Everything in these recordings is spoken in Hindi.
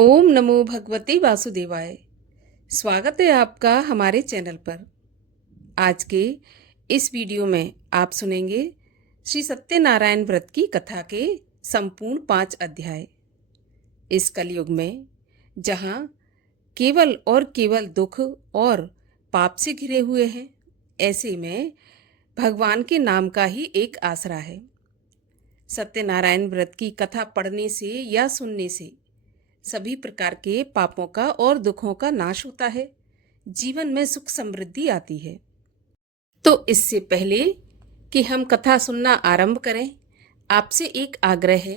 ओम नमो भगवते वासुदेवाय। स्वागत है आपका हमारे चैनल पर। आज के इस वीडियो में आप सुनेंगे श्री सत्यनारायण व्रत की कथा के संपूर्ण 5 अध्याय। इस कलयुग में जहाँ केवल और केवल दुख और पाप से घिरे हुए हैं, ऐसे में भगवान के नाम का ही एक आसरा है। सत्यनारायण व्रत की कथा पढ़ने से या सुनने से सभी प्रकार के पापों का और दुखों का नाश होता है, जीवन में सुख समृद्धि आती है। तो इससे पहले कि हम कथा सुनना आरंभ करें, आपसे एक आग्रह है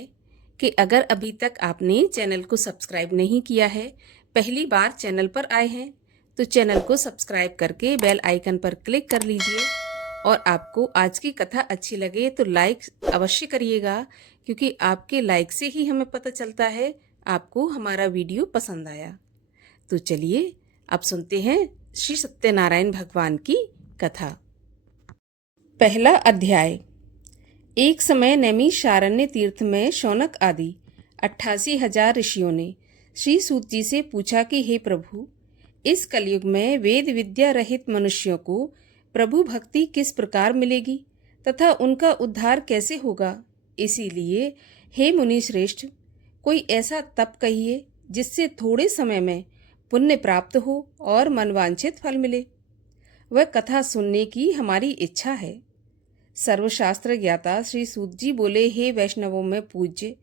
कि अगर अभी तक आपने चैनल को सब्सक्राइब नहीं किया है, पहली बार चैनल पर आए हैं, तो चैनल को सब्सक्राइब करके बेल आइकन पर क्लिक कर लीजिए। और आपको आज की कथा अच्छी लगे तो लाइक अवश्य करिएगा, क्योंकि आपके लाइक से ही हमें पता चलता है आपको हमारा वीडियो पसंद आया। तो चलिए अब सुनते हैं श्री सत्यनारायण भगवान की कथा। पहला अध्याय। एक समय नैमिषारण्य तीर्थ में शौनक आदि 88,000 ऋषियों ने श्री सूत जी से पूछा कि हे प्रभु, इस कलयुग में वेद विद्या रहित मनुष्यों को प्रभु भक्ति किस प्रकार मिलेगी तथा उनका उद्धार कैसे होगा। इसीलिए हे मुनि श्रेष्ठ, कोई ऐसा तप कहिए जिससे थोड़े समय में पुण्य प्राप्त हो और मनवांछित फल मिले। वह कथा सुनने की हमारी इच्छा है। सर्वशास्त्र ज्ञाता श्री सूत जी बोले, हे वैष्णवों में पूज्य,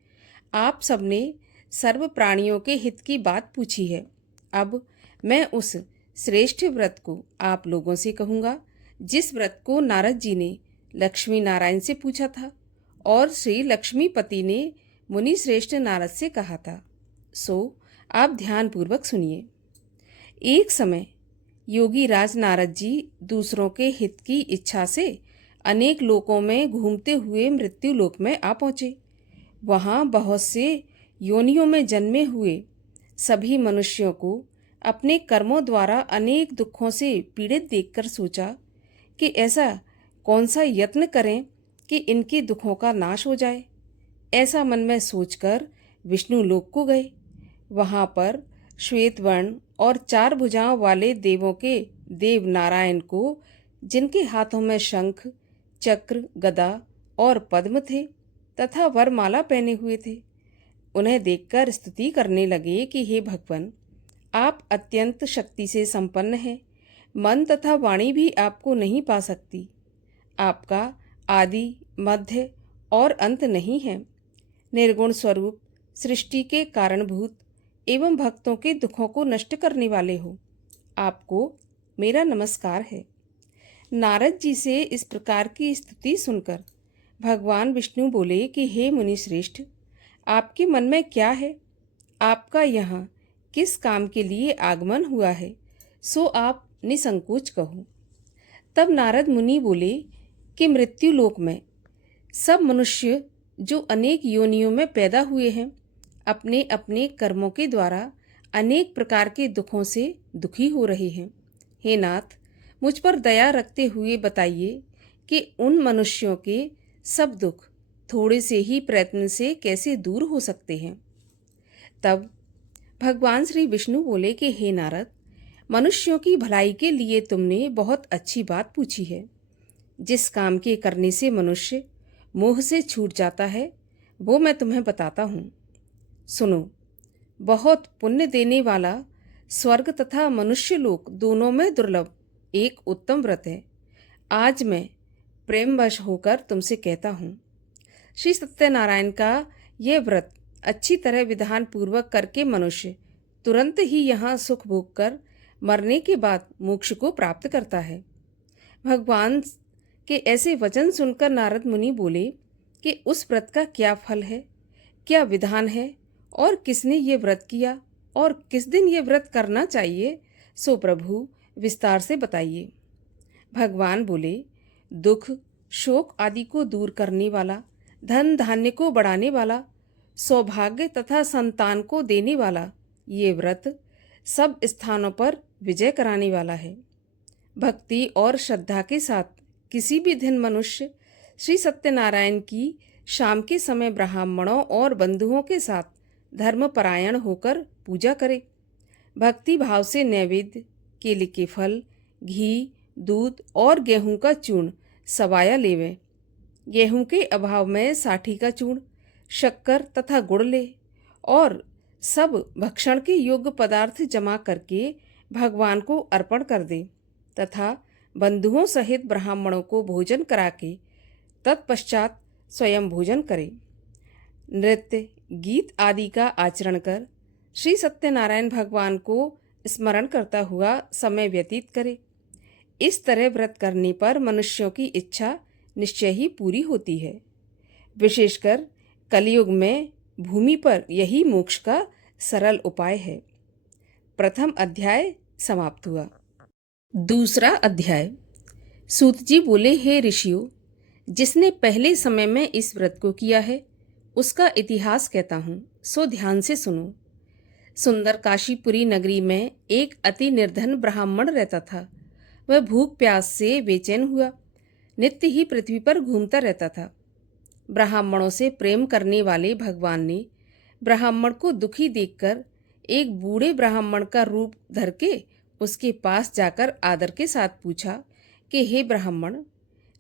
आप सबने सर्व प्राणियों के हित की बात पूछी है। अब मैं उस श्रेष्ठ व्रत को आप लोगों से कहूँगा जिस व्रत को नारद जी ने लक्ष्मी नारायण से पूछा था और श्री लक्ष्मीपति ने मुनि श्रेष्ठ नारद से कहा था। सो आप ध्यान पूर्वक सुनिए। एक समय योगी राज नारद जी दूसरों के हित की इच्छा से अनेक लोकों में घूमते हुए मृत्यु लोक में आ पहुँचे। वहाँ बहुत से योनियों में जन्मे हुए सभी मनुष्यों को अपने कर्मों द्वारा अनेक दुखों से पीड़ित देखकर सोचा कि ऐसा कौन सा यत्न करें कि इनके दुखों का नाश हो जाए। ऐसा मन में सोचकर विष्णु लोक को गए। वहाँ पर श्वेत वर्ण और 4 भुजाओं वाले देवों के देव नारायण को, जिनके हाथों में शंख, चक्र, गदा और पद्म थे तथा वरमाला पहने हुए थे, उन्हें देखकर स्तुति करने लगे कि हे भगवान, आप अत्यंत शक्ति से संपन्न हैं। मन तथा वाणी भी आपको नहीं पा सकती। आपका आदि, मध्य और अंत नहीं है। निर्गुण स्वरूप, सृष्टि के कारणभूत एवं भक्तों के दुखों को नष्ट करने वाले हो। आपको मेरा नमस्कार है। नारद जी से इस प्रकार की स्तुति सुनकर भगवान विष्णु बोले कि हे मुनि श्रेष्ठ, आपके मन में क्या है? आपका यहाँ किस काम के लिए आगमन हुआ है, सो आप निसंकोच कहो। तब नारद मुनि बोले कि मृत्यु लोक में सब मनुष्य जो अनेक योनियों में पैदा हुए हैं, अपने अपने कर्मों के द्वारा अनेक प्रकार के दुखों से दुखी हो रहे हैं। हे नाथ, मुझ पर दया रखते हुए बताइए कि उन मनुष्यों के सब दुख थोड़े से ही प्रयत्न से कैसे दूर हो सकते हैं। तब भगवान श्री विष्णु बोले कि हे नारद, मनुष्यों की भलाई के लिए तुमने बहुत अच्छी बात पूछी है। जिस काम के करने से मनुष्य मोह से छूट जाता है, वो मैं तुम्हें बताता हूँ। सुनो, बहुत पुण्य देने वाला स्वर्ग तथा मनुष्य लोक दोनों में दुर्लभ एक उत्तम व्रत है। आज मैं प्रेमवश होकर तुमसे कहता हूँ। श्री सत्यनारायण का यह व्रत अच्छी तरह विधान पूर्वक करके मनुष्य तुरंत ही यहाँ सुख भोग कर मरने के बाद मोक्ष को प्राप्त करता है। भगवान के ऐसे वचन सुनकर नारद मुनि बोले कि उस व्रत का क्या फल है, क्या विधान है और किसने ये व्रत किया और किस दिन ये व्रत करना चाहिए, सो प्रभु विस्तार से बताइए। भगवान बोले, दुख, शोक आदि को दूर करने वाला, धन धान्य को बढ़ाने वाला, सौभाग्य तथा संतान को देने वाला ये व्रत सब स्थानों पर विजय कराने वाला है। भक्ति और श्रद्धा के साथ किसी भी दिन मनुष्य श्री सत्यनारायण की शाम के समय ब्राह्मणों और बंधुओं के साथ धर्मपरायण होकर पूजा करे। भक्ति भाव से नैवेद्य, केले के फल, घी, दूध और गेहूं का चूर्ण सवाया लेवे। गेहूं के अभाव में साठी का चूर्ण, शक्कर तथा गुड़ ले और सब भक्षण के योग्य पदार्थ जमा करके भगवान को अर्पण कर दे तथा बंधुओं सहित ब्राह्मणों को भोजन करा के तत्पश्चात स्वयं भोजन करे। नृत्य, गीत आदि का आचरण कर श्री सत्यनारायण भगवान को स्मरण करता हुआ समय व्यतीत करे। इस तरह व्रत करने पर मनुष्यों की इच्छा निश्चय ही पूरी होती है। विशेषकर कलयुग में भूमि पर यही मोक्ष का सरल उपाय है। प्रथम अध्याय समाप्त हुआ। दूसरा अध्याय। सूत जी बोले, हे ऋषियों, जिसने पहले समय में इस व्रत को किया है उसका इतिहास कहता हूँ, सो ध्यान से सुनो। सुंदर काशीपुरी नगरी में एक अति निर्धन ब्राह्मण रहता था। वह भूख प्यास से बेचैन हुआ नित्य ही पृथ्वी पर घूमता रहता था। ब्राह्मणों से प्रेम करने वाले भगवान ने ब्राह्मण को दुखी देखकर एक बूढ़े ब्राह्मण का रूप धर के उसके पास जाकर आदर के साथ पूछा कि हे ब्राह्मण,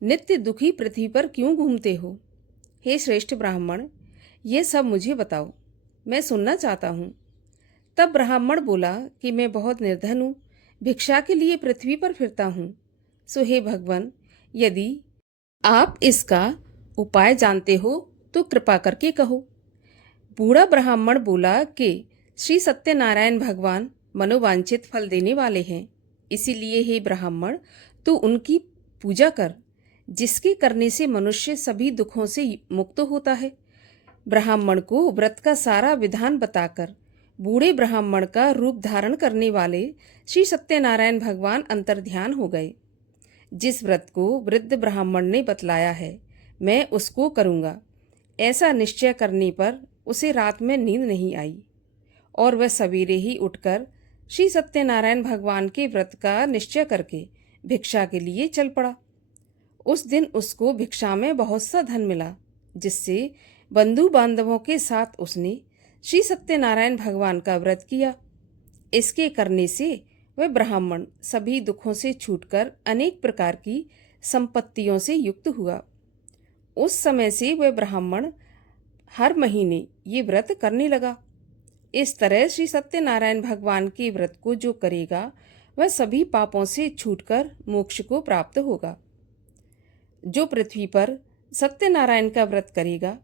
नित्य दुखी पृथ्वी पर क्यों घूमते हो? हे श्रेष्ठ ब्राह्मण, ये सब मुझे बताओ, मैं सुनना चाहता हूँ। तब ब्राह्मण बोला कि मैं बहुत निर्धन हूँ, भिक्षा के लिए पृथ्वी पर फिरता हूँ। सो हे भगवान, यदि आप इसका उपाय जानते हो तो कृपा करके कहो। बूढ़ा ब्राह्मण बोला कि श्री सत्यनारायण भगवान मनोवांछित फल देने वाले हैं, इसीलिए हे ब्राह्मण, तू उनकी पूजा कर, जिसके करने से मनुष्य सभी दुखों से मुक्त होता है। ब्राह्मण को व्रत का सारा विधान बताकर बूढ़े ब्राह्मण का रूप धारण करने वाले श्री सत्यनारायण भगवान अंतर्ध्यान हो गए। जिस व्रत को वृद्ध ब्राह्मण ने बतलाया है मैं उसको करूँगा, ऐसा निश्चय करने पर उसे रात में नींद नहीं आई और वह सवेरे ही उठकर श्री सत्यनारायण भगवान के व्रत का निश्चय करके भिक्षा के लिए चल पड़ा। उस दिन उसको भिक्षा में बहुत सा धन मिला, जिससे बंधु बांधवों के साथ उसने श्री सत्यनारायण भगवान का व्रत किया। इसके करने से वह ब्राह्मण सभी दुखों से छूटकर अनेक प्रकार की संपत्तियों से युक्त हुआ। उस समय से वह ब्राह्मण हर महीने ये व्रत करने लगा। इस तरह श्री सत्यनारायण भगवान के व्रत को जो करेगा वह सभी पापों से छूटकर मोक्ष को प्राप्त होगा। जो पृथ्वी पर सत्यनारायण का व्रत करेगा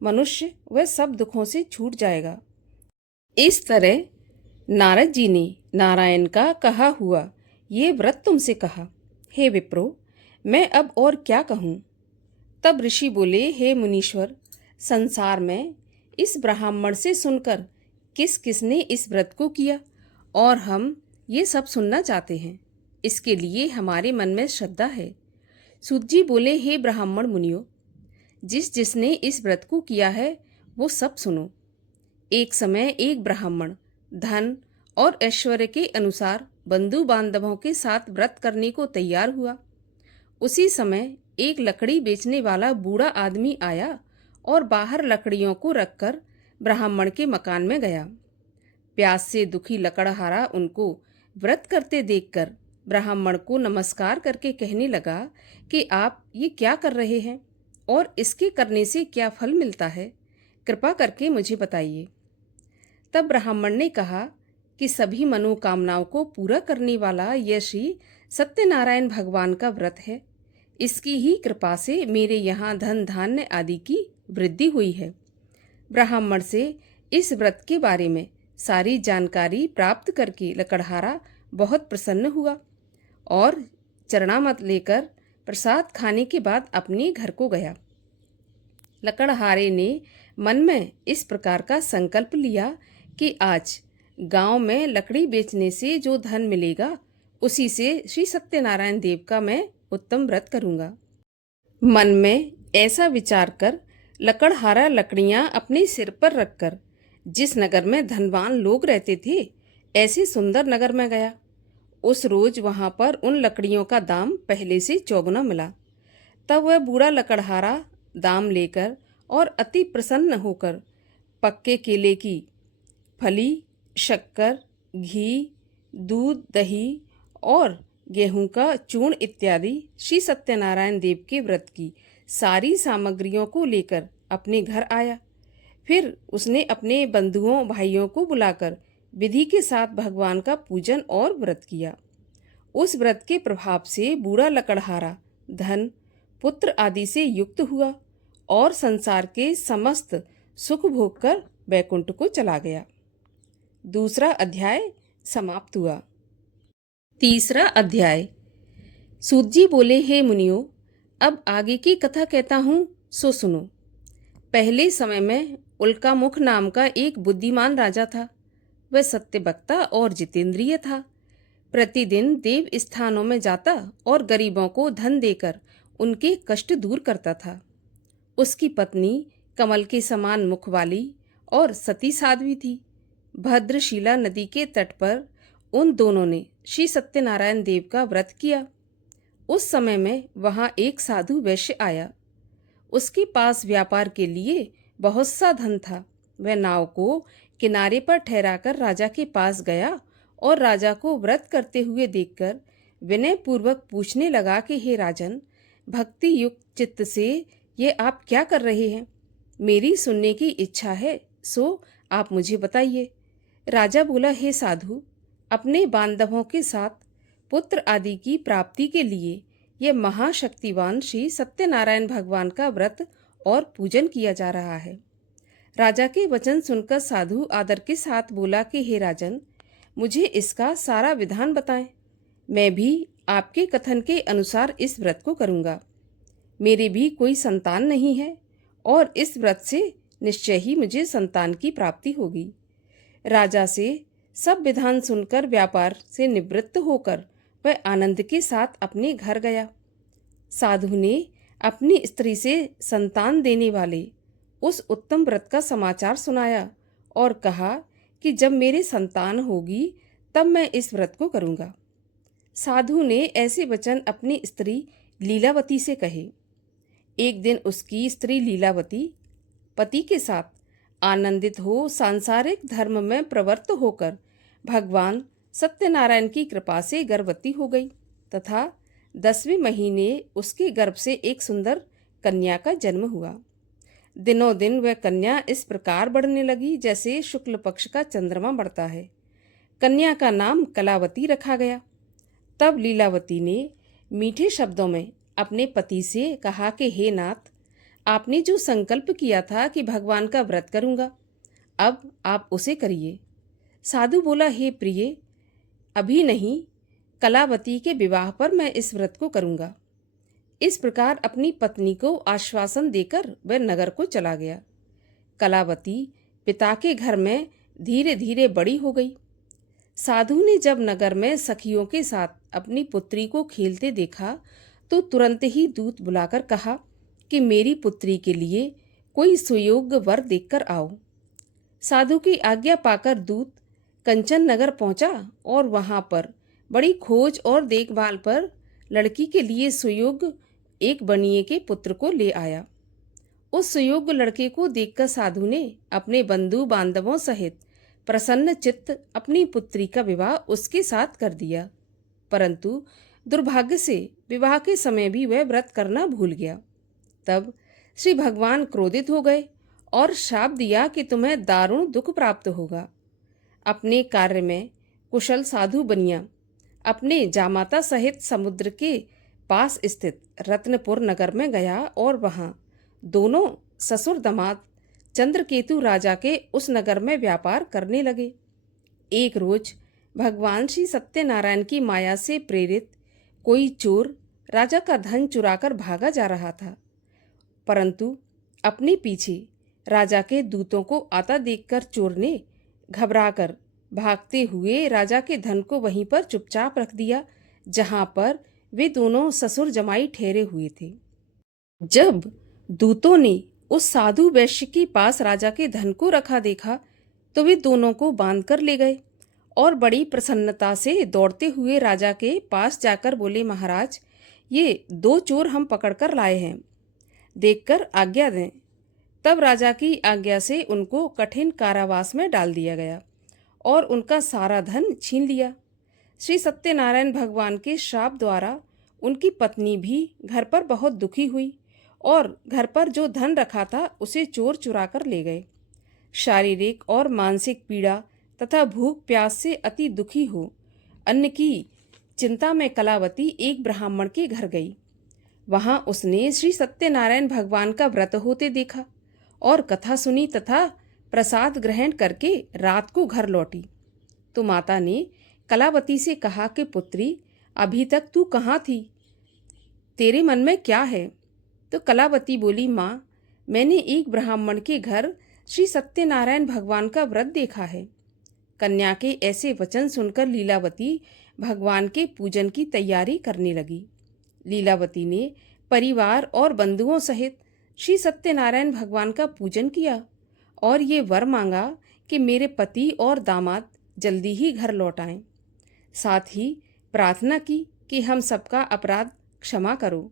मनुष्य वह सब दुखों से छूट जाएगा। इस तरह नारद जी ने नारायण का कहा हुआ ये व्रत तुमसे कहा। हे विप्रो, मैं अब और क्या कहूँ? तब ऋषि बोले, हे मुनीश्वर, संसार में इस ब्राह्मण से सुनकर किस किसने इस व्रत को किया और हम ये सब सुनना चाहते हैं। इसके लिए हमारे मन में श्रद्धा है। सूत जी बोले, हे ब्राह्मण मुनियों, जिसने इस व्रत को किया है वो सब सुनो। एक समय एक ब्राह्मण धन और ऐश्वर्य के अनुसार बंधु बांधवों के साथ व्रत करने को तैयार हुआ। उसी समय एक लकड़ी बेचने वाला बूढ़ा आदमी आया और बाहर लकड़ियों को रखकर ब्राह्मण के मकान में गया। प्यास से दुखी लकड़हारा उनको व्रत करते देखकर ब्राह्मण को नमस्कार करके कहने लगा कि आप ये क्या कर रहे हैं और इसके करने से क्या फल मिलता है, कृपा करके मुझे बताइए। तब ब्राह्मण ने कहा कि सभी मनोकामनाओं को पूरा करने वाला यह श्री सत्यनारायण भगवान का व्रत है। इसकी ही कृपा से मेरे यहाँ धन धान्य आदि की वृद्धि हुई है। ब्राह्मण से इस व्रत के बारे में सारी जानकारी प्राप्त करके लकड़हारा बहुत प्रसन्न हुआ और चरणामत लेकर प्रसाद खाने के बाद अपने घर को गया। लकड़हारे ने मन में इस प्रकार का संकल्प लिया कि आज गांव में लकड़ी बेचने से जो धन मिलेगा उसी से श्री सत्यनारायण देव का मैं उत्तम व्रत करूंगा। मन में ऐसा विचार कर लकड़हारा लकड़ियां अपने सिर पर रखकर जिस नगर में धनवान लोग रहते थे ऐसे सुंदर नगर में गया। उस रोज वहां पर उन लकड़ियों का दाम पहले से चौगुना मिला। तब वह बूढ़ा लकड़हारा दाम लेकर और अति प्रसन्न होकर पक्के केले की फली, शक्कर, घी, दूध, दही और गेहूं का चूर्ण इत्यादि श्री सत्यनारायण देव के व्रत की सारी सामग्रियों को लेकर अपने घर आया। फिर उसने अपने बंधुओं भाइयों को बुलाकर विधि के साथ भगवान का पूजन और व्रत किया। उस व्रत के प्रभाव से बूढ़ा लकड़हारा धन, पुत्र आदि से युक्त हुआ और संसार के समस्त सुख भोग कर वैकुंठ को चला गया। दूसरा अध्याय समाप्त हुआ। तीसरा अध्याय। सूत जी बोले, हे मुनियों, अब आगे की कथा कहता हूँ, सो सुनो। पहले समय में उल्कामुख नाम का एक बुद्धिमान राजा था। वह सत्यवक्ता और जितेंद्रिय था। प्रतिदिन देव स्थानों में जाता और गरीबों को धन देकर उनके कष्ट दूर करता था। उसकी पत्नी कमल के समान मुख वाली और सती साध्वी थी। भद्रशिला नदी के तट पर उन दोनों ने श्री सत्यनारायण देव का व्रत किया। उस समय में वहां एक साधु वैश्य आया। उसके पास व्यापार के लिए बहुत सा धन था। वह नाव को किनारे पर ठहराकर राजा के पास गया और राजा को व्रत करते हुए देखकर विनय पूर्वक पूछने लगा कि हे राजन, भक्ति युक्त चित्त से ये आप क्या कर रहे हैं? मेरी सुनने की इच्छा है, सो आप मुझे बताइए। राजा बोला, हे साधु, अपने बांधवों के साथ पुत्र आदि की प्राप्ति के लिए यह महाशक्तिवान श्री सत्यनारायण भगवान का व्रत और पूजन किया जा रहा है। राजा के वचन सुनकर साधु आदर के साथ बोला कि हे राजन, मुझे इसका सारा विधान बताएं। मैं भी आपके कथन के अनुसार इस व्रत को करूंगा। मेरे भी कोई संतान नहीं है और इस व्रत से निश्चय ही मुझे संतान की प्राप्ति होगी। राजा से सब विधान सुनकर व्यापार से निवृत्त होकर वह आनंद के साथ अपने घर गया। साधु ने अपनी स्त्री से संतान देने वाले उस उत्तम व्रत का समाचार सुनाया और कहा कि जब मेरे संतान होगी तब मैं इस व्रत को करूंगा। साधु ने ऐसे वचन अपनी स्त्री लीलावती से कहे। एक दिन उसकी स्त्री लीलावती पति के साथ आनंदित हो सांसारिक धर्म में प्रवृत्त होकर भगवान सत्यनारायण की कृपा से गर्भवती हो गई तथा 10वें महीने उसके गर्भ से एक सुंदर कन्या का जन्म हुआ। दिनों दिन वह कन्या इस प्रकार बढ़ने लगी जैसे शुक्ल पक्ष का चंद्रमा बढ़ता है। कन्या का नाम कलावती रखा गया। तब लीलावती ने मीठे शब्दों में अपने पति से कहा कि हे नाथ, आपने जो संकल्प किया था कि भगवान का व्रत करूंगा, अब आप उसे करिए। साधु बोला, हे प्रिय, अभी नहीं, कलावती के विवाह पर मैं इस व्रत को करूंगा। इस प्रकार अपनी पत्नी को आश्वासन देकर वह नगर को चला गया। कलावती पिता के घर में धीरे धीरे बड़ी हो गई। साधु ने जब नगर में सखियों के साथ अपनी पुत्री को खेलते देखा तो तुरंत ही दूत बुलाकर कहा कि मेरी पुत्री के लिए कोई सुयोग्य वर देखकर आओ। साधु की आज्ञा पाकर दूत कंचन नगर पहुंचा और वहां पर बड़ी खोज और देखभाल पर लड़की के लिए सुयोग्य एक बनिए के पुत्र को ले आया। उस सुयोग्य लड़के को देखकर साधु ने अपने बंधु बांधवों सहित प्रसन्न चित्त अपनी पुत्री का विवाह उसके साथ कर दिया। परंतु दुर्भाग्य से विवाह के समय भी वह व्रत करना भूल गया। तब श्री भगवान क्रोधित हो गए और शाप दिया कि तुम्हें दारुण दुख प्राप्त होगा। अपने कार्य में कुशल साधु बनिया अपने जामाता सहित समुद्र के पास स्थित रत्नपुर नगर में गया और वहां दोनों ससुर दामाद चंद्रकेतु राजा के उस नगर में व्यापार करने लगे। एक रोज भगवान श्री सत्यनारायण की माया से प्रेरित कोई चोर राजा का धन चुराकर भागा जा रहा था, परंतु अपने पीछे राजा के दूतों को आता देखकर चोर ने घबराकर भागते हुए राजा के धन को वहीं पर चुपचाप रख दिया जहां पर वे दोनों ससुर जमाई ठहरे हुए थे। जब दूतों ने उस साधु वैश्य के पास राजा के धन को रखा देखा तो वे दोनों को बांध कर ले गए और बड़ी प्रसन्नता से दौड़ते हुए राजा के पास जाकर बोले, महाराज, ये 2 चोर हम पकड़कर लाए हैं, देखकर आज्ञा दें। तब राजा की आज्ञा से उनको कठिन कारावास में डाल दिया गया। और उनका सारा धन छीन लिया। श्री सत्यनारायण भगवान के श्राप द्वारा उनकी पत्नी भी घर पर बहुत दुखी हुई और घर पर जो धन रखा था उसे चोर चुरा कर ले गए। शारीरिक और मानसिक पीड़ा तथा भूख प्यास से अति दुखी हो अन्न की चिंता में कलावती एक ब्राह्मण के घर गई। वहां उसने श्री सत्यनारायण भगवान का व्रत होते देखा और कथा सुनी तथा प्रसाद ग्रहण करके रात को घर लौटी। तो माता ने कलावती से कहा कि पुत्री, अभी तक तू कहाँ थी? तेरे मन में क्या है? तो कलावती बोली, माँ, मैंने एक ब्राह्मण के घर श्री सत्यनारायण भगवान का व्रत देखा है। कन्या के ऐसे वचन सुनकर लीलावती भगवान के पूजन की तैयारी करने लगी। लीलावती ने परिवार और बंधुओं सहित श्री सत्यनारायण भगवान का पूजन किया और ये वर मांगा कि मेरे पति और दामाद जल्दी ही घर लौट आएं। साथ ही प्रार्थना की कि हम सबका अपराध क्षमा करो।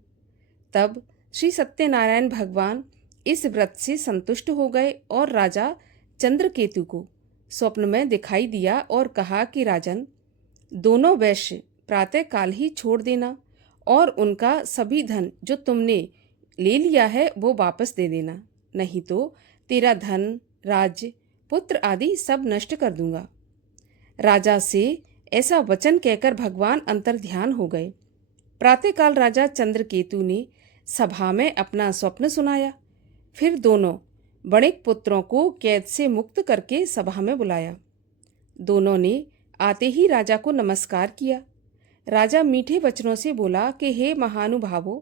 तब श्री सत्यनारायण भगवान इस व्रत से संतुष्ट हो गए और राजा चंद्रकेतु को स्वप्न में दिखाई दिया और कहा कि राजन, दोनों वैश्य प्रातःकाल ही छोड़ देना और उनका सभी धन जो तुमने ले लिया है वो वापस दे देना, नहीं तो तेरा धन, राज्य, पुत्र आदि सब नष्ट कर दूंगा। राजा से ऐसा वचन कहकर भगवान अंतर्ध्यान हो गए। प्रातःकाल राजा चंद्रकेतु ने सभा में अपना स्वप्न सुनाया। फिर दोनों बड़े पुत्रों को कैद से मुक्त करके सभा में बुलाया। दोनों ने आते ही राजा को नमस्कार किया। राजा मीठे वचनों से बोला कि हे महानुभावों,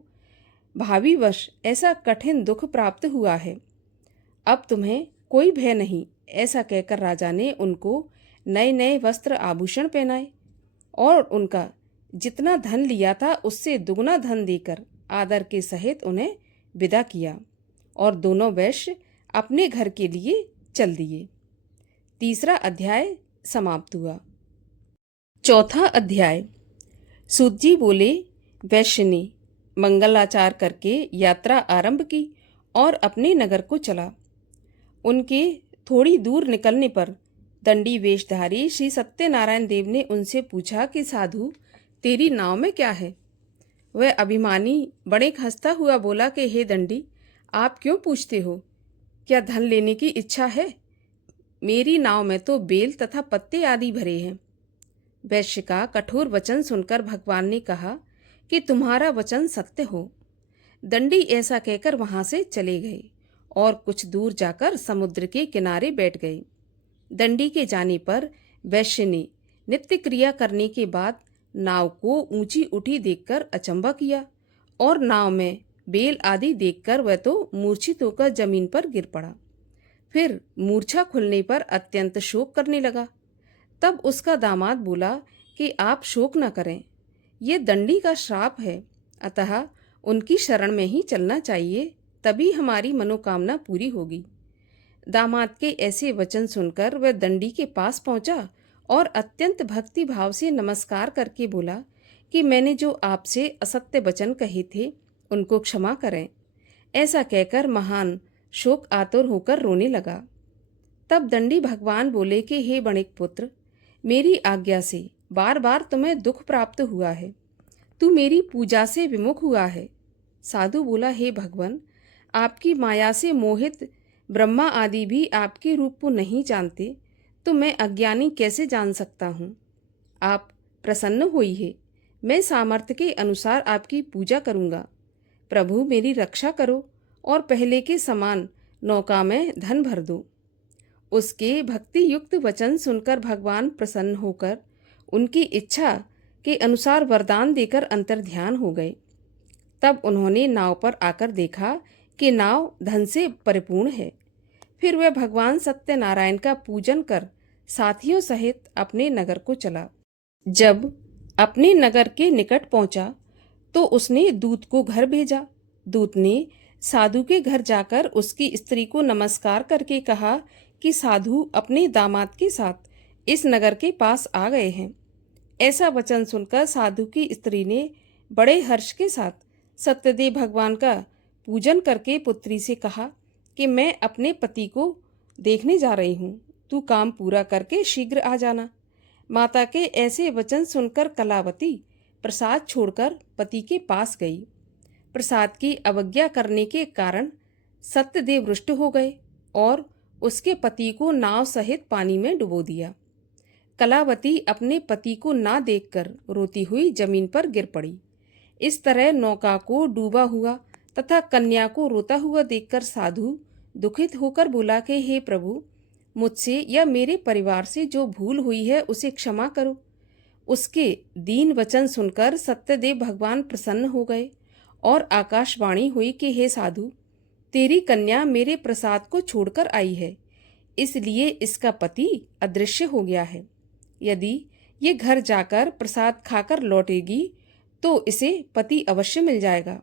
भावी वर्ष ऐसा कठिन दुख प्राप्त हुआ है, अब तुम्हें कोई भय नहीं। ऐसा कहकर राजा ने उनको नए नए वस्त्र आभूषण पहनाए और उनका जितना धन लिया था उससे दुगना धन देकर आदर के सहित उन्हें विदा किया और दोनों वैश्य अपने घर के लिए चल दिए। तीसरा अध्याय समाप्त हुआ। चौथा अध्याय। सूत जी बोले, वैश्य ने मंगलाचार करके यात्रा आरंभ की और अपने नगर को चला। उनके थोड़ी दूर निकलने पर दंडी वेशधारी श्री सत्यनारायण देव ने उनसे पूछा कि साधु, तेरी नाव में क्या है? वह अभिमानी बड़े हंसता हुआ बोला कि हे दंडी, आप क्यों पूछते हो? क्या धन लेने की इच्छा है? मेरी नाव में तो बेल तथा पत्ते आदि भरे हैं। वैश्य का कठोर वचन सुनकर भगवान ने कहा कि तुम्हारा वचन सत्य हो। दंडी ऐसा कहकर वहां से चले गए और कुछ दूर जाकर समुद्र के किनारे बैठ गए। दंडी के जाने पर वैश्य ने नित्य क्रिया करने के बाद नाव को ऊंची उठी देखकर अचंभा किया और नाव में बेल आदि देखकर वह तो मूर्छित होकर जमीन पर गिर पड़ा। फिर मूर्छा खुलने पर अत्यंत शोक करने लगा। तब उसका दामाद बोला कि आप शोक न करें, ये दंडी का श्राप है, अतः उनकी शरण में ही चलना चाहिए, तभी हमारी मनोकामना पूरी होगी। दामाद के ऐसे वचन सुनकर वह दंडी के पास पहुंचा और अत्यंत भक्ति भाव से नमस्कार करके बोला कि मैंने जो आपसे असत्य वचन कहे थे उनको क्षमा करें। ऐसा कहकर महान शोक आतुर होकर रोने लगा। तब दंडी भगवान बोले कि हे बणिक पुत्र, मेरी आज्ञा से बार बार तुम्हें दुख प्राप्त हुआ है, तू मेरी पूजा से विमुख हुआ है। साधु बोला, हे भगवान, आपकी माया से मोहित ब्रह्मा आदि भी आपके रूप को नहीं जानते, तो मैं अज्ञानी कैसे जान सकता हूँ? आप प्रसन्न होइए, मैं सामर्थ्य के अनुसार आपकी पूजा करूँगा। प्रभु मेरी रक्षा करो और पहले के समान नौका में धन भर दो। उसके भक्ति युक्त वचन सुनकर भगवान प्रसन्न होकर उनकी इच्छा के अनुसार वरदान देकर अंतर्ध्यान हो गए। तब उन्होंने नाव पर आकर देखा कि नाव धन से परिपूर्ण है। फिर वह भगवान सत्यनारायण का पूजन कर साथियों सहित अपने नगर को चला। जब अपने नगर के निकट पहुंचा तो उसने दूत को घर भेजा। दूत ने साधु के घर जाकर उसकी स्त्री को नमस्कार करके कहा कि साधु अपने दामाद के साथ इस नगर के पास आ गए हैं। ऐसा वचन सुनकर साधु की स्त्री ने बड़े हर्ष के साथ सत्यदेव भगवान का पूजन करके पुत्री से कहा कि मैं अपने पति को देखने जा रही हूँ। तू काम पूरा करके शीघ्र आ जाना। माता के ऐसे वचन सुनकर कलावती प्रसाद छोड़कर पति के पास गई। प्रसाद की अवज्ञा करने के कारण सत्यदेव रुष्ट हो गए और उसके पति को नाव सहित पानी में डुबो दिया। कलावती अपने पति को ना देखकर रोती हुई जमीन पर गिर पड़ी। इस तरह नौका को डूबा हुआ तथा कन्या को रोता हुआ देखकर साधु दुखित होकर बोला कि हे प्रभु, मुझसे या मेरे परिवार से जो भूल हुई है उसे क्षमा करो। उसके दीन वचन सुनकर सत्यदेव भगवान प्रसन्न हो गए और आकाशवाणी हुई कि हे साधु, तेरी कन्या मेरे प्रसाद को छोड़कर आई है, इसलिए इसका पति अदृश्य हो गया है। यदि ये घर जाकर प्रसाद खाकर लौटेगी तो इसे पति अवश्य मिल जाएगा।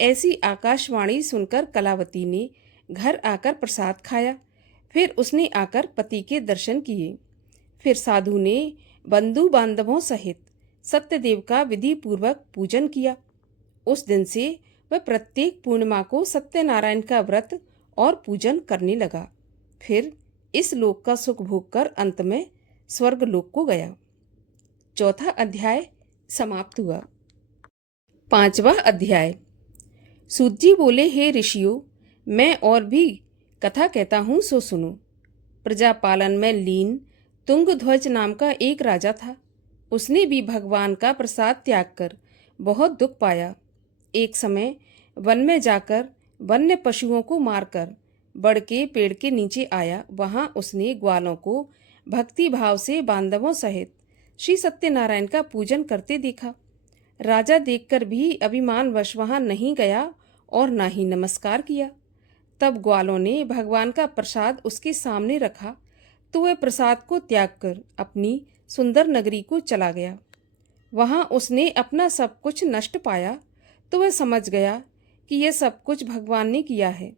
ऐसी आकाशवाणी सुनकर कलावती ने घर आकर प्रसाद खाया। फिर उसने आकर पति के दर्शन किए। फिर साधु ने बंधु बांधवों सहित सत्यदेव का विधि पूर्वक पूजन किया। उस दिन से वह प्रत्येक पूर्णिमा को सत्यनारायण का व्रत और पूजन करने लगा। फिर इस लोक का सुख भोग कर अंत में स्वर्ग लोक को गया। चौथा अध्याय समाप्त हुआ। पांचवा अध्याय। सूत जी बोले, हे ऋषियों, मैं और भी कथा कहता हूँ सो सुनो। प्रजापालन में लीन तुंगध्वज नाम का एक राजा था। उसने भी भगवान का प्रसाद त्याग कर बहुत दुख पाया। एक समय वन में जाकर वन्य पशुओं को मारकर बड़ के पेड़ के नीचे आया। वहां उसने ग्वालों को भक्ति भाव से बांधवों सहित श्री सत्यनारायण का पूजन करते देखा। राजा देखकर भी अभिमानवश वहां नहीं गया और ना ही नमस्कार किया। तब ग्वालों ने भगवान का प्रसाद उसके सामने रखा तो वह प्रसाद को त्याग कर अपनी सुंदर नगरी को चला गया। वहां उसने अपना सब कुछ नष्ट पाया तो वह समझ गया कि यह सब कुछ भगवान ने किया है।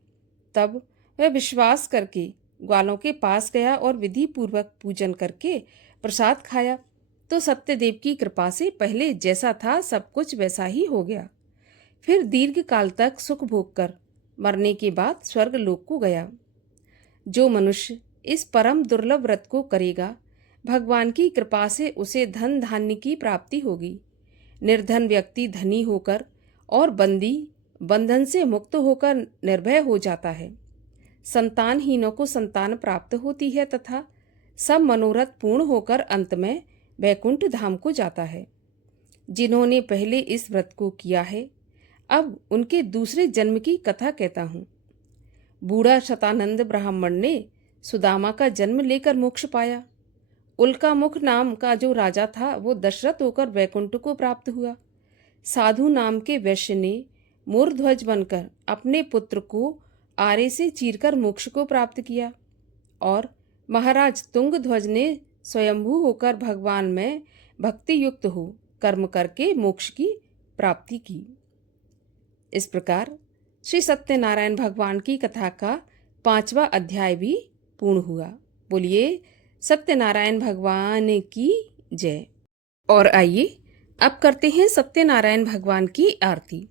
तब वह विश्वास करके ग्वालों के पास गया और विधि पूर्वक पूजन करके प्रसाद खाया तो सत्यदेव की कृपा से पहले जैसा था सब कुछ वैसा ही हो गया। फिर दीर्घ काल तक सुख भोग कर मरने के बाद स्वर्ग लोक को गया। जो मनुष्य इस परम दुर्लभ व्रत को करेगा, भगवान की कृपा से उसे धन धान्य की प्राप्ति होगी। निर्धन व्यक्ति धनी होकर और बंदी बंधन से मुक्त होकर निर्भय हो जाता है। संतानहीनों को संतान प्राप्त होती है तथा सब मनोरथ पूर्ण होकर अंत में वैकुंठ धाम को जाता है। जिन्होंने पहले इस व्रत को किया है, अब उनके दूसरे जन्म की कथा कहता हूँ। बूढ़ा शतानंद ब्राह्मण ने सुदामा का जन्म लेकर मोक्ष पाया। उल्कामुख नाम का जो राजा था वो दशरथ होकर वैकुंठ को प्राप्त हुआ। साधु नाम के वैश्य ने मूर्ध्वज बनकर अपने पुत्र को आरे से चीरकर मोक्ष को प्राप्त किया और महाराज तुंगध्वज ने स्वयंभू होकर भगवान में भक्ति युक्त हो कर्म करके मोक्ष की प्राप्ति की। इस प्रकार श्री सत्यनारायण भगवान की कथा का 5वां अध्याय भी पूर्ण हुआ। बोलिए सत्यनारायण भगवान की जय। और आइए अब करते हैं सत्यनारायण भगवान की आरती।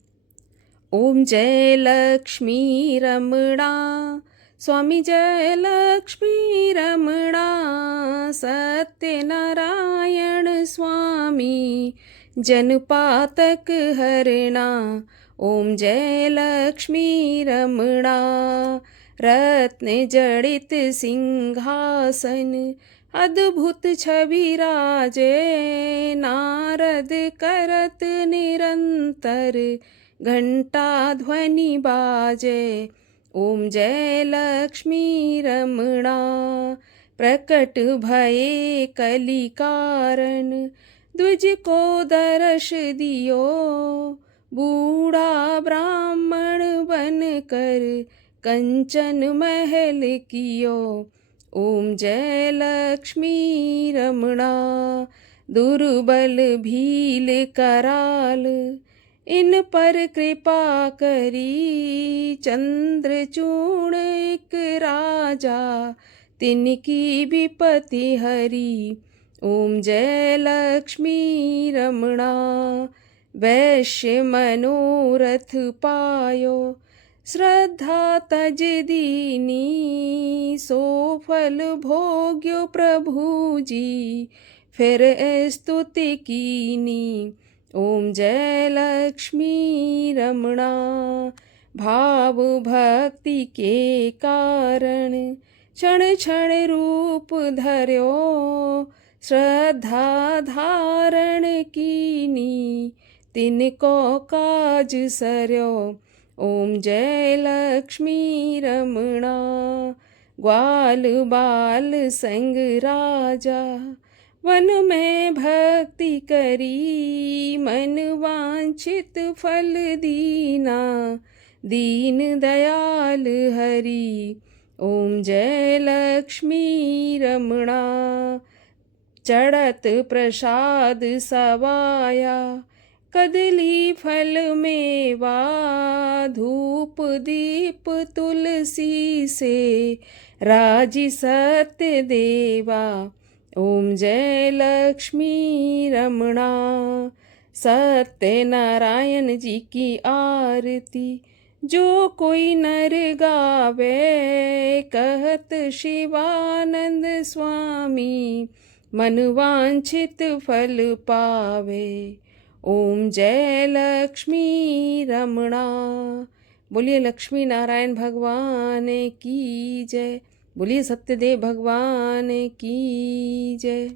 ओम जय लक्ष्मी रमणा, स्वामी जय लक्ष्मी रमणा, सत्यनारायण स्वामी जनपातक हरणा। ओम जय लक्ष्मी रमणा, रत्न जड़ित सिंहासन, अद्भुत छवि राजे, नारद करत निरंतर, घंटा ध्वनि बाजे। ओम जय लक्ष्मी रमणा, प्रकट भये कलि कारण, द्विज को दर्श दियो, बूढ़ा ब्राह्मण बन कर कंचन महल कियो। ओम जय लक्ष्मी रमणा, दुर्बल भील कराल, इन पर कृपा करी, चंद्रचूड़ एक राजा, तिनकी विपत्ति हरी। ओम जय लक्ष्मी रमणा, वैश्य मनोरथ पायो, श्रद्धा तज दीनी, सो फल भोग्यो प्रभु जी, फिर स्तुति कीनी। ओम जय लक्ष्मी रमणा। भाव भक्ति के कारण क्षण क्षण रूप धर्यो, श्रद्धा धारण कीनी, तिनको काज सर्यो। ओम जय लक्ष्मी रमणा। ग्वाल बाल संग राजा, वन में भक्ति करी, मन वांछित फल दीना, दीन दयाल हरि। ओम जय लक्ष्मी रमणा। चढ़त प्रसाद सवाया, कदली फल मेवा, धूप दीप तुलसी से, राजी सत्य देवा। ओम जय लक्ष्मी रमणा। सत्य नारायण जी की आरती, जो कोई नर गावे, कहत शिवानंद स्वामी, मन वांछित फल पावे। ओम जय लक्ष्मी रमणा। बोलिए लक्ष्मी नारायण भगवान की जय। बोलिए सत्यदेव भगवान की जय।